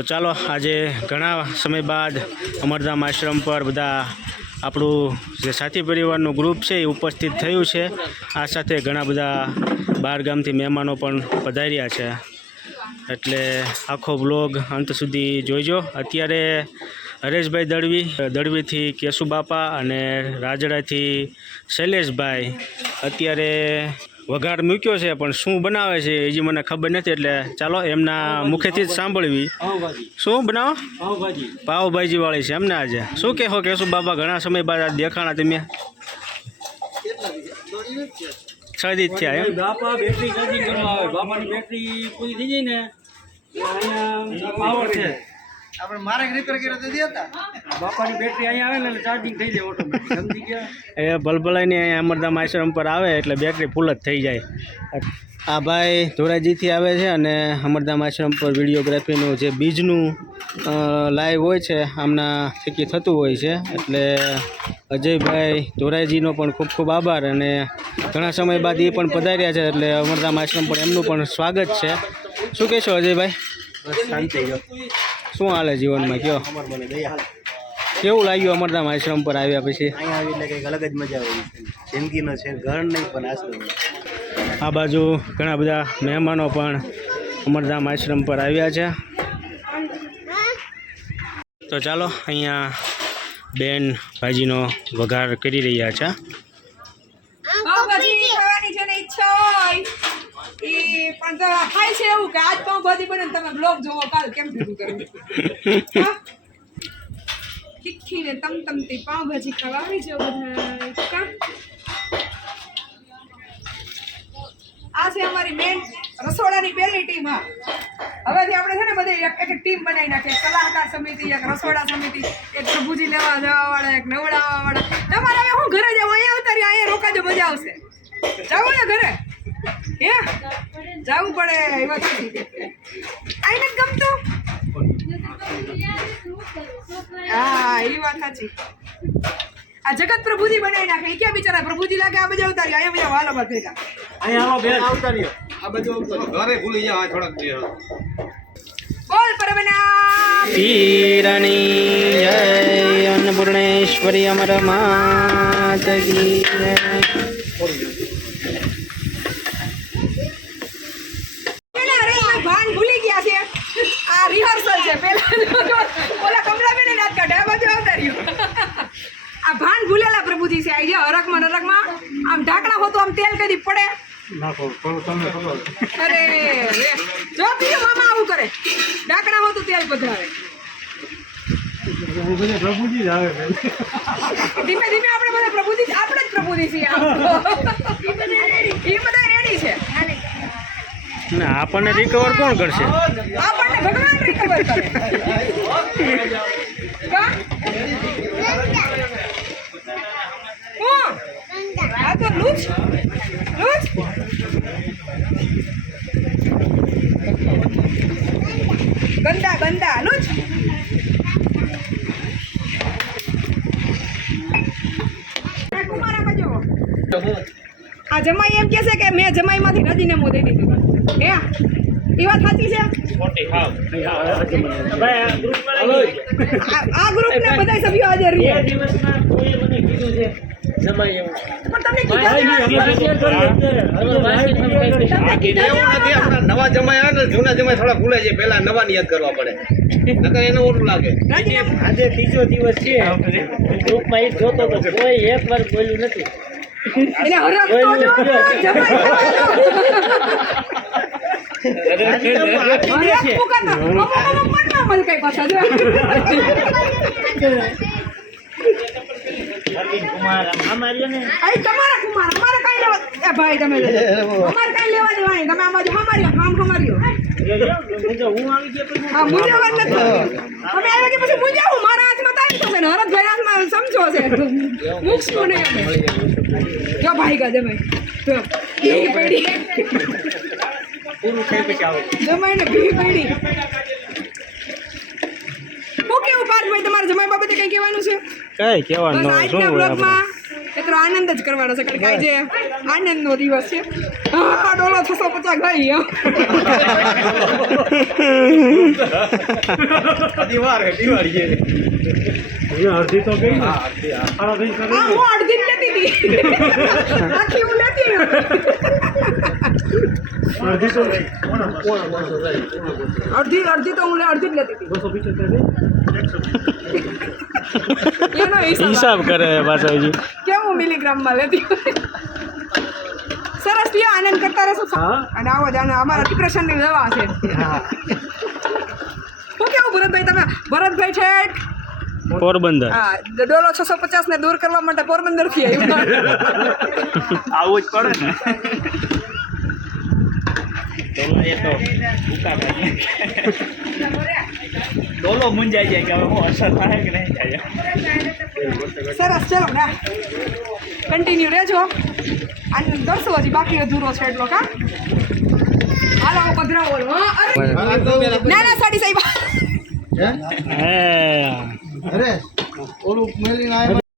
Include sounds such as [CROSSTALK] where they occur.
તો ચાલો, આજે ઘણા સમય બાદ અમરધામ આશ્રમ પર બધા આપણું જે સાથી પરિવારનું ગ્રુપ છે એ ઉપસ્થિત થયું છે. આ સાથે ઘણા બધા બહાર ગામથી મહેમાનો પણ પધાર્યા છે. એટલે આખો બ્લોગ અંત સુધી જોઈજો. અત્યારે હરેશભાઈ દળવી દળવીથી કેશુબાપા અને રાજડાથી શૈલેષભાઈ. અત્યારે વઘાર મૂક્યો છે પણ શું બનાવે છે એ મને ખબર નથી એટલે ચાલો એમના મુખેથી જ સાંભળવી. શું બનાવો? પાવભાજી. વાળી છે એમને આજે. શું કહેશો કહેશું બાબા ઘણા સમય બાદ આ દેખાણા તમે? છ દી થયા એમ? બાપા બેટરી ચાર્જિંગ કરવા આવે. બાપાની બેટરી પૂરી થઈ જાય ને પાવર છે. આપણે મારે રિપેર કર્યો તો દેતા બાપાની બેટરી અહીંયા આવે ને એટલે ચાર્જિંગ થઈ જાય ઓટોમેટિક સમજી ગયા? એ ભલભલાઈને અહીંયા અમરધામ આશ્રમ પર આવે એટલે બેટરી ફૂલ જ થઈ જાય. આ ભાઈ ધોરાજીથી આવે છે અને અમરધામ આશ્રમ પર વિડીયોગ્રાફીનું જે બીજનું લાઈવ હોય છે આમના થકી થતું હોય છે. એટલે અજયભાઈ ધોરાજીનો પણ ખૂબ ખૂબ આભાર અને ઘણા સમય બાદ એ પણ પધાર્યા છે એટલે અમરધામ આશ્રમ પર એમનું પણ સ્વાગત છે. શું કહેશો અજયભાઈ? શાંતિ શું હાલે જીવનમાં કયો? કેવું લાગ્યું અમરધામ આશ્રમ પર આવ્યા પછી? અહીંયા આવી એટલે કંઈક અલગ જ મજા આવી જિંદગીનો છે ઘર નહીં પણ આશ્રમ. આ બાજુ ઘણા બધા મહેમાનો પણ અમરધામ આશ્રમ પર આવ્યા છે. તો ચાલો અહીંયા બેન ભાજીનો વઘાર કરી રહ્યા છે. ઈ પણ થાય છે એવું કે આજ પાવભાજી બને ને તમે બ્લોગ જોવો કાલ કેમ ભેગું કરવું? તીખી [LAUGHS] ને તમતમતી પાવભાજી ખાવા આવી બધા? આ છે અમારી મેન રસોડાની પહેલી ટીમ હા હવેથી આપણે છે ને બધી એક એક ટીમ બનાવી નાખીએ. સલાહકાર સમિતિ એક રસોડા સમિતિ એક પ્રભુજી લેવા જવા વાળા એક નવડાવવા વાળા તમારે હવે હું ઘરે જાઉં અહીંયા ઉતારી અહીંયા રોકાજો મજા આવશે. જાઉં ને ઘરે. જવું પડે એ વાત સાચી. આઈને જ ગમતું? હા એ વાત સાચી. આ જગત પ્રભુજી બનાવી નાખે. એ ક્યાં બિચારા પ્રભુજી લાગે? આ બધા અવતારી અહીંયા બધા વાલો બાદ ભેગા. અહીંયા આવો બે આવતા આ બધું ઘરે ભૂલી જાવ થોડાક દિવસ. બોલ પરમના પીરણી જય અન્નપૂર્ણેશ્વરી અમર માતકી જય. પેલા હરેશભાઈ ભાન ભૂલી ગયા છે આ છે પેલા ઓલા કમલાબેન નાચ કાઢે આ બાજુ આવતા રહ્યો. આ ભાન ભૂલેલા પ્રભુજી છે આઈ ગયા હરકમાં નરકમાં આમ ઢાંકણા હોતું આમ તેલ કદી પડે? અરે જો બીજો મામા આવું કરે. ઢાંકણા હોતું તેલ પધરાવે. ધીમે ધીમે આપણે બધા પ્રભુજી આપણે જ પ્રભુજી છીએ એ બધા રેડી છે. આપણને રિકવર કોણ કરશે? આપણને ભગવાન ગંદા ગંદા લુચ આ જમાઈ એમ કે છે કે મેં જમાઈમાંથી નદીને મો દઈ દીધું. હે? એ વાત સાચી છે આ- આ ગ્રુપ ને બધા સભ્યો હાજર રહીએ પણ તમને કીધા ને આ- તમને કીધા એવું ને નથી આ- આપણા નવા જમાય ને જૂના જમાય થોડા ભૂલાય છે પેલા નવા ની યાદ કરવા પડે નકર એને ઓલું લાગે. આજે ત્રીજો દિવસ છે ગ્રુપમાં એક જોતો તો કોઈ એક વાર બોલ્યું નથી એને હરખ તો ભાઈ તમે અમારે કાંઈ લેવા તમે આ બાજુ હમાર્યો તમે આવ્યા કે પછી મૂંઝાવું મારા હાથમાં તારી થશે હરતભાઈ સમજો છે મૂકશું અમે જો ભાઈ. ગા જમાઈ જો ભી પડી. પૂરું થઈ પછી આવો. જમાઈને ભી પડી. હું કેવું પાર્થભાઈ તમારે જમાઈ બાબતે કંઈ કહેવાનું છે? કઈ કહેવાનું બસ શું આજના બ્લોગમાં એકરો આનંદ જ કરવાનો છે કારણ કે આજે આનંદનો દિવસ છે. હા હા ડોલો છસો પચાસ ગઈ હો. હજી અડધી તો ગઈ છે. હા હું. અડધી જ લેતી હતી. આખી હું લેતી અડધી અડધી તો હું અડધી જ લેતી હતી. એનો હિસાબ હિસાબ કરે પાછો હજી. કેવું મિલીગ્રામમાં લેતી સરસ થયો આનંદ કરતા રહેશું. અને આવો જ આને અમારા ડિપ્રેશનની દવા છે. શું કેવું ભરતભાઈ તમે? ભરતભાઈ છે પોરબંદર. હા ડોલો છસો પચાસ ને દૂર કરવા માટે પોરબંદરથી આવ્યું. આવું જ પડે ને. ડોલો એ તો ભૂકા ભાઈ ડોલો મુંજાઈ જાય કે હવે હું અસર થાય કે નહીં થાય સરસ ચલો ના. કન્ટિન્યુ રહેજો. અને દોઢસો હજી બાકી અધૂરો છે એટલો કા? હાલો હું પધરાવો ના ના સાડી સાહેબ. હે? અરે ઓલું મેલીને આયા